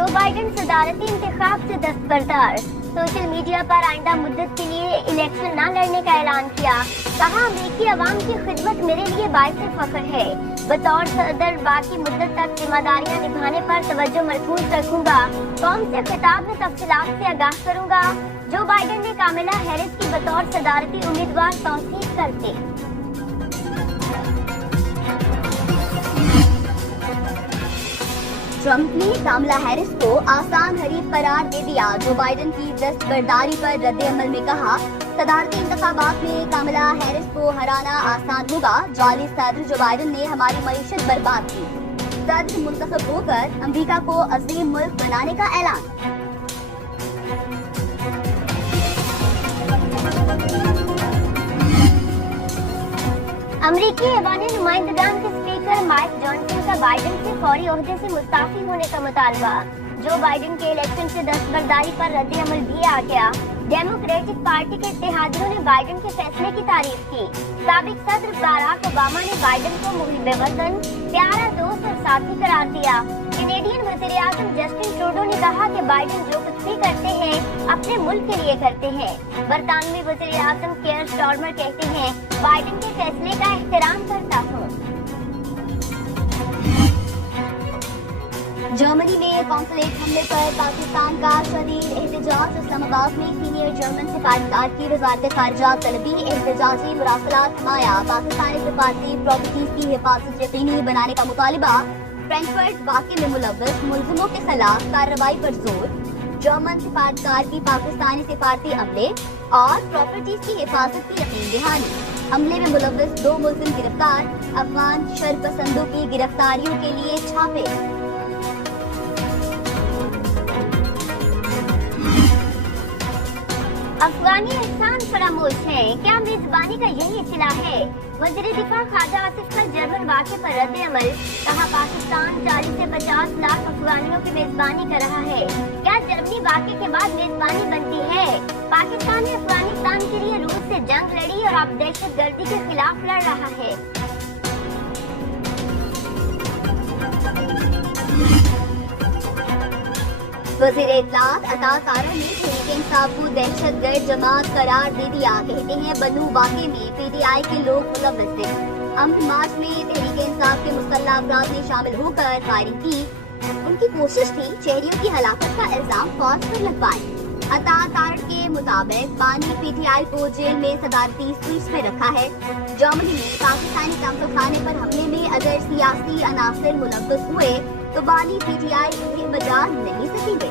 Joe Biden सदारती इंतखाब से दस्तबरदार। Social media पर आइंदा मुद्दत के लिए इलेक्शन न लड़ने का ऐलान किया। कहा, अमेरिकी अवाम की खिदमत मेरे लिए बाइस फख्र है। बतौर सदर बाकी मुद्दत तक जिम्मेदारियां निभाने पर तवज्जो मरकूज रखूंगा। कौम से खिताब में तफसीलात से आगाह करूंगा। जो बाइडेन ने कामिला हैरिस की बतौर सदारती उम्मीदवार तौसीफ करते। ट्रंप ने कामला हैरिस को आसान हरीफ करार दे दिया। जो बाइडेन की दस्तबरदारी पर रद्द-ए-अमल में कहा, सदारती इंतखाबात में कामला हैरिस को हराना आसान होगा। जाली सदर जो बाइडेन ने हमारी मईशत बर्बाद की। सदर मुंतखब होकर अमेरिका को अजीम मुल्क बनाने का ऐलान। अमरीकी ऐवान नुमाइंदगान के स्पीकर माइक जॉनसन का बाइडेन से फौरी ओहदे से मुस्ताफी होने का मुतालबा। जो बाइडेन के इलेक्शन से दस्तबरदारी पर रद्द-ए-अमल भी आ गया। डेमोक्रेटिक पार्टी के इत्तेहादियों ने बाइडेन के फैसले की तारीफ की। साबिक सदर बराक ओबामा ने बाइडेन को मुहिब वतन, प्यारा दोस्त और साथी करार दिया। कैनेडियन वज़ीर-ए-आज़म जस्टिन ट्रूडो ने कहा कि बाइडेन जो कुछ भी करते हैं अपने मुल्क के लिए करते हैं। बरतानवी वज़ीर-ए-आज़म केयर स्टारमर कहते हैं, बाइडेन के फैसले का एहतराम करता हूँ। जर्मनी में कॉन्सुलेट हमले पर पाकिस्तान का शदीद एहतजाज। इस्लामाबाद में सीनियर जर्मन सफारतकार की वज़ारत ख़ारजा तलबी एहतजाजी मुरासलात माया। पाकिस्तानी सफारती प्रॉपर्टीज की हिफाजत यकीनी बनाने का मुतालिबा। फ्रैंकफर्ट वाक़े में मुलव्वस मुल्ज़िमों के खिलाफ कार्रवाई पर जोर। जर्मन सफारतकार की पाकिस्तानी सफारती अमले और प्रॉपर्टीज की हिफाजत की यकीन दहानी। हमले में मुलव्वस 2 मुल्ज़िम गिरफ्तार। अफगान शरपसंदों की गिरफ्तारियों के लिए छापे। अफगानी एहसान फरामोश है, क्या मेजबानी का यही सिला है? वज़ीर दिफा ख्वाजा आसिफ का जर्मन वाक़े पर रद्द-ए-अमल। कहा, पाकिस्तान 40 से 50 लाख अफगानियों की मेजबानी कर रहा है। क्या जर्मनी वाक़े के बाद मेजबानी बनती है? पाकिस्तान ने अफगानिस्तान के लिए रूस से जंग लड़ी और अब दहशतगर्दी के खिलाफ लड़ रहा है। वज़ीर इत्तलात अता तारा ने तहरीक इंसाफ को दहशतगर्द जमात करार दे दिया। कहते हैं, बन्नू वाक़े में पीटीआई के लोग मुलव्वस थे। अमन मार्च में तहरीक इंसाफ के मुसल्लह अफराद ने शामिल होकर फायरिंग की। उनकी कोशिश थी शहरियों की हलाकत का इल्जाम फौज पर लगवाएं। अता तारड़ के मुताबिक बानी पीटीआई को जेल में सदारती स्वीट्स में रखा है। जर्मनी में पाकिस्तानी तंफखाने पर हमले में अगर सियासी अनासर मुलव्वस हुए तो बानी पीटीआई उन्हें बचा नहीं सकेंगे।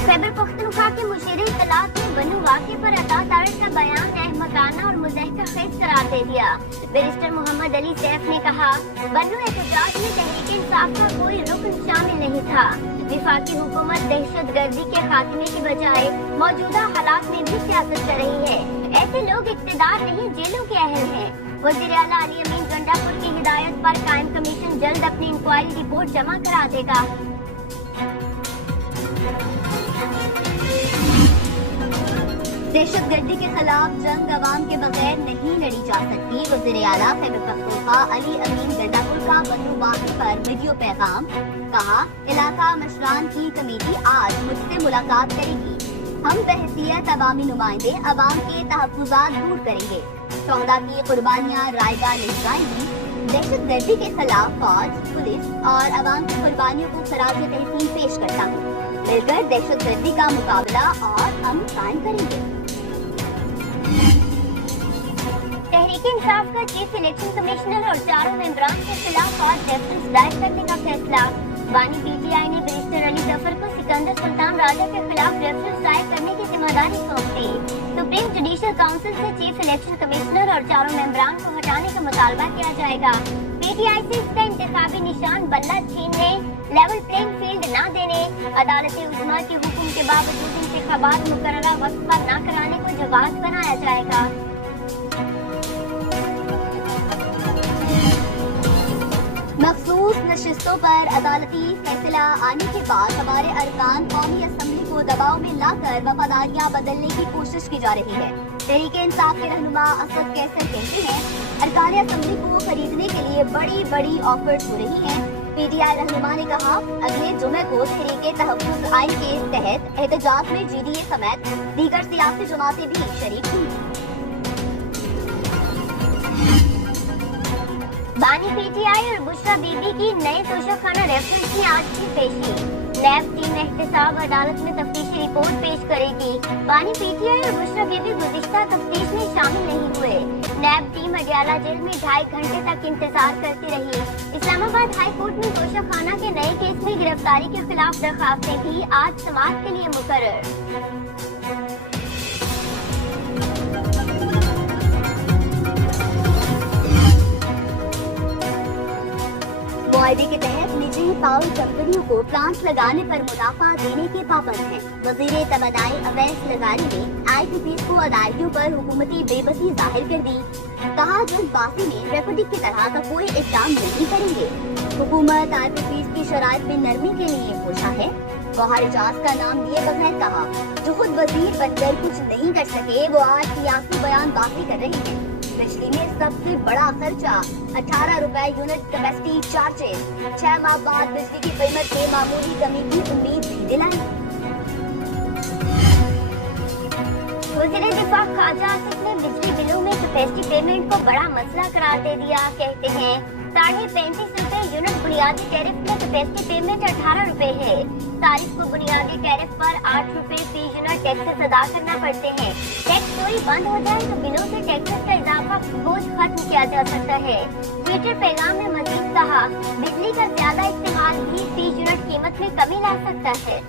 खैबर पख्तूनख्वा के मुशीर इत्तलात ने बन्नू वाक़े पर अता तारड़ का बयान अहमकाना और मुज़हका खेज करार दे दिया। बैरिस्टर मोहम्मद अली सैफ ने कहा, बन्नू एहतजाज में तहरीक इंसाफ का कोई रुकन शामिल नहीं था। विफाकी हुकूमत दहशतगर्दी के खात्मे की बजाय मौजूदा हालात में भी सियासत कर रही है। ऐसे लोग इक़्तिदार नहीं, जेलों के अहल हैं। वज़ीर आला अली अमीन गंडापुर की हिदायत पर कायम कमीशन जल्द अपनी इंक्वायरी रिपोर्ट जमा करा देगा। दहशतगर्दी के खिलाफ जंग अवाम के बगैर नहीं लड़ी जा सकती। वज़ीर आला खैबर पख्तूनख्वा अली अमीन गंडापुर का बन्नू वाक़े पर वीडियो पैगाम। कहा, इलाका मशरान की कमेटी आज मुझसे मुलाकात करेगी। हम बहसियत अवामी नुमाइंदे अवाम के तहफ़्फ़ुज़ात दूर करेंगे। शोहदा की कुर्बानियाँ रायगा नहीं जाएंगी। दहशतगर्दी के खिलाफ फौज, पुलिस और अवाम की कुर्बानियों को खराज तहसीन पेश करता हूँ। मिलकर दहशतगर्दी का मुकाबला और अमन कायम करेंगे। तहरीक इंसाफ का चीफ इलेक्शन कमिश्नर और 4 मेंबरान के खिलाफ आज रेफरेंस दायर करने का फैसला। बानी पीटीआई ने बैरिस्टर अली जफर को सिकंदर सुल्तान राजा के खिलाफ रेफरेंस दायर करने की जिम्मेदारी सौंप दी। सुप्रीम जुडिशल काउंसिल से चीफ इलेक्शन कमिश्नर और 4 मेंबरान को हटाने का मुतालबा किया जाएगा। पीटीआई से इसका इंतखाबी निशान बल्ला छीनने, लेवल प्लेइंग फील्ड न देने, अदालत उज़्मा के हुक्म के बावजूद इंतखाबात मुकर्ररा वक्त पर न कराने को जवाब बनाया जाएगा। मखसूस नशिस्तों पर अदालती फैसला आने के बाद हमारे अरकान कौमी असम्बली को दबाव में लाकर वफादारियां बदलने की कोशिश की जा रही है। तहरीक इंसाफ के रहनुमा असद कैसर कहते हैं, अरकान असम्बली को खरीदने के लिए बड़ी बड़ी ऑफर्स हो रही हैं। PTI رہنما نے کہا اگلے جمعے کو تحریک تحفظ آئین کے تحت احتجاج میں GDA سمیت دیگر سیاسی جماعتیں بھی شریک ہوئی۔ بانی PTI اور بشرا بی بی کی نئے توشہ ریفرنس کی آج کی پیشی۔ نیب ٹیم احتساب عدالت میں تفتیشی رپورٹ پیش کرے گی۔ بانی PTI اور بشرا بی بی گزشتہ تفتیش میں شامل نہیں ہوئے۔ نیب ٹیم اڈیالہ جیل میں 2.5 گھنٹے تک انتظار کرتی رہی۔ اسلام آباد ہائی کورٹ میں توشہ خانہ کے نئے کیس میں گرفتاری کے خلاف درخواستیں بھی آج سماعت کے لیے مقرر۔ معاہدے کے تحت نجی پاور کمپنیوں کو پلانٹ لگانے پر منافع دینے کے پابند ہیں۔ وزیر توانائی اویس لغاری نے IPPs کو ادائیگیوں پر حکومتی بے بسی ظاہر کر دی۔ کہا جلد بازی میں ریپوڈک کی طرح کا کوئی اقدام نہیں کریں گے۔ حکومت IPPs کی شرائط میں نرمی کے لیے کوشاں ہے۔ گوہر اعجاز کا نام لیے بغیر کہا جو خود وزیر بن کر کچھ نہیں کر سکے وہ آج سیاسی بیان بازی کر رہے ہیں۔ بجلی میں سب سے بڑا خرچہ 18 روپے یونٹ کیپیسٹی چارجز، 6 ماہ بعد بجلی کی قیمت میں معمولی کمی کی امید بھی دلائی۔ وزیر دفاع خواجہ آصف نے بجلی بلوں میں کیپیسٹی پیمنٹ کو بڑا مسئلہ قرار دے دیا۔ کہتے ہیں 35.5 روپے یونٹ بنیادی ٹیرف میں کیپیسٹی پیمنٹ 18 روپے ہے۔ صارف کو بنیادی ٹیرف پر 8 روپے فی یونٹ ٹیکسز ادا کرنا پڑتے ہیں۔ ٹیکس چوری بند ہو جائے تو بلوں سے ٹیکسز کا اضافہ بوجھ ختم کیا جا سکتا ہے۔ ٹویٹر پیغام میں مزید کہا بجلی کا زیادہ استعمال بھی فی یونٹ قیمت میں کمی لا سکتا ہے۔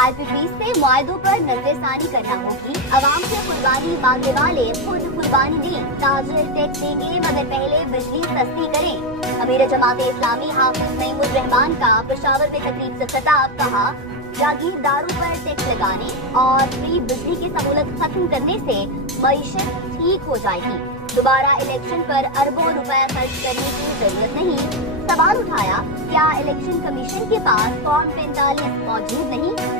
IPPs سے معاہدوں پر نظر ثانی کرنا ہوگی۔ عوام سے قربانی مانگنے والے خود قربانی دیں۔ تاجر ٹیکس دیں گے مگر پہلے بجلی سستی کریں۔ امیر جماعت اسلامی حافظ نعیم الرحمان کا پشاور میں تقریب سے خطاب، کہا جاگیرداروں پر ٹیکس لگانے اور فری بجلی کی سہولت ختم کرنے سے معیشت ٹھیک ہو جائے گی۔ دوبارہ الیکشن پر اربوں روپے خرچ کرنے کی ضرورت نہیں۔ سوال اٹھایا کیا الیکشن کمیشن کے پاس فارم 45 موجود نہیں؟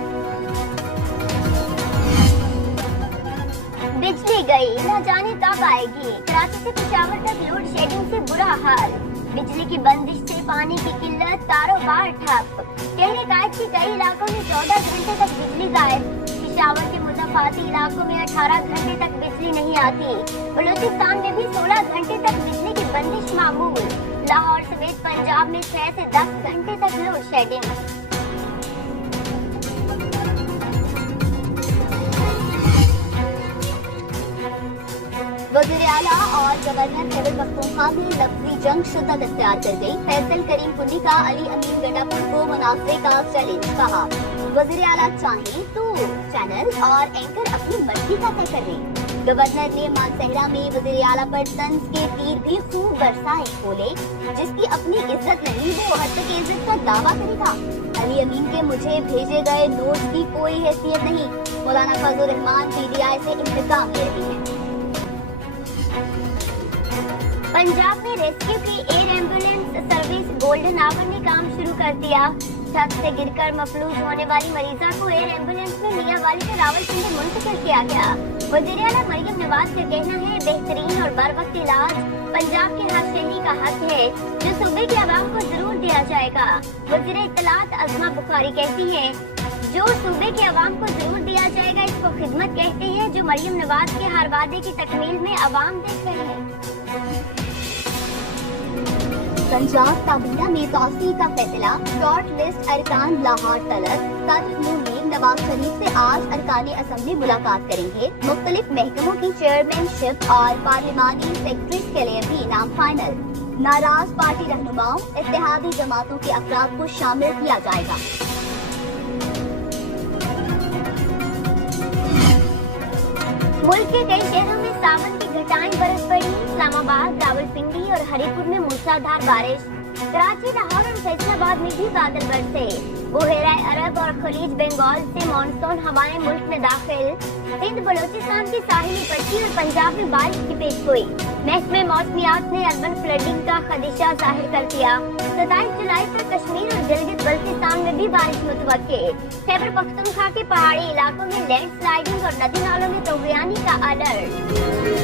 بجلی گئی نہ جانے کب آئے گی۔ کراچی سے پشاور تک لوڈ شیڈنگ سے برا حال۔ بجلی کی بندش سے پانی کی قلت، کاروبار ٹھپ۔ شہر قائد کے کئی علاقوں میں 14 گھنٹے تک بجلی غائب۔ پشاور کے مضافاتی علاقوں میں 18 گھنٹے تک بجلی نہیں آتی۔ بلوچستان میں بھی 16 گھنٹے تک بجلی کی بندش معمول۔ لاہور سمیت پنجاب میں 6 سے 10 گھنٹے تک لوڈ شیڈنگ۔ وزیر اعلیٰ اور گورنر خیبر پختونخوا میں لفظی جنگ شدت اختیار کر گئی۔ فیصل کریم کنڈی کا علی امین گنڈاپور کو مناظرے کا چیلنج، کہا وزیر اعلیٰ چاہیں تو چینل اور اینکر اپنی مرضی کا طے کر لیں۔ گورنر نے مانسہرہ میں وزیر اعلیٰ پر طنز کے تیر بھی خوب برسائے، بولے جس کی اپنی عزت نہیں وہ حد تک عزت کا دعویٰ کرے گا۔ علی امین کے مجھے بھیجے گئے نوٹس کی کوئی حیثیت نہیں۔ مولانا فضل الرحمان PTI سے انتقام لے رہی ہیں۔ پنجاب میں ریسکیو کی ایئر ایمبولینس سروس گولڈن آور نے کام شروع کر دیا۔ چھت سے گر کر مفلوج ہونے والی مریضہ کو ایئر ایمبولینس میں میاں والی سے راولپنڈی منتقل کیا گیا۔ وزیر اعلیٰ مریم نواز کا کہنا ہے بہترین اور بر وقت علاج پنجاب کے ہر شہری کا حق ہے جو صوبے کے عوام کو ضرور دیا جائے گا۔ وزیر اطلاعات عظمہ بخاری کہتی ہے جو صوبے کے عوام کو ضرور دیا جائے گا اس کو خدمت کہتے ہیں جو مریم نواز کے ہر وعدے کی تکمیل میں عوام دیکھ رہے ہیں۔ پنجاب کابینہ میں توسیع کا فیصلہ، شارٹ لسٹ ارکان لاہور طلب۔ صدر نون لیگ نواز شریف سے آج ارکان اسمبلی ملاقات کریں گے۔ مختلف محکموں کی چیئرمین شپ اور پارلیمانی سیکرٹریز کے لیے بھی نام فائنل۔ ناراض پارٹی رہنماؤں، اتحادی جماعتوں کے افراد کو شامل کیا جائے گا۔ ملک کے کئی شہروں میں ساون کی گھٹائیں برس پڑی۔ اسلام آباد، راولپنڈی اور ہری پور میں موسلادھار بارش۔ کراچی، لاہور اور فیصل آباد میں بھی بادل برسے۔ بحیرہ عرب اور خلیج بنگال سے مانسون ہوائیں ملک میں داخل۔ سندھ، بلوچستان کی ساحلی پٹی اور پنجاب میں بارش کی پیش گوئی۔ محکمہ موسمیات نے اربن فلڈنگ کا خدشہ ظاہر کر دیا۔ 27 جولائی تک کشمیر اور گلگت بلتستان میں بھی بارش متوقع۔ خیبر پختونخوا کے پہاڑی علاقوں میں لینڈ سلائیڈنگ اور ندی نالوں میں طغیانی کا الرٹ۔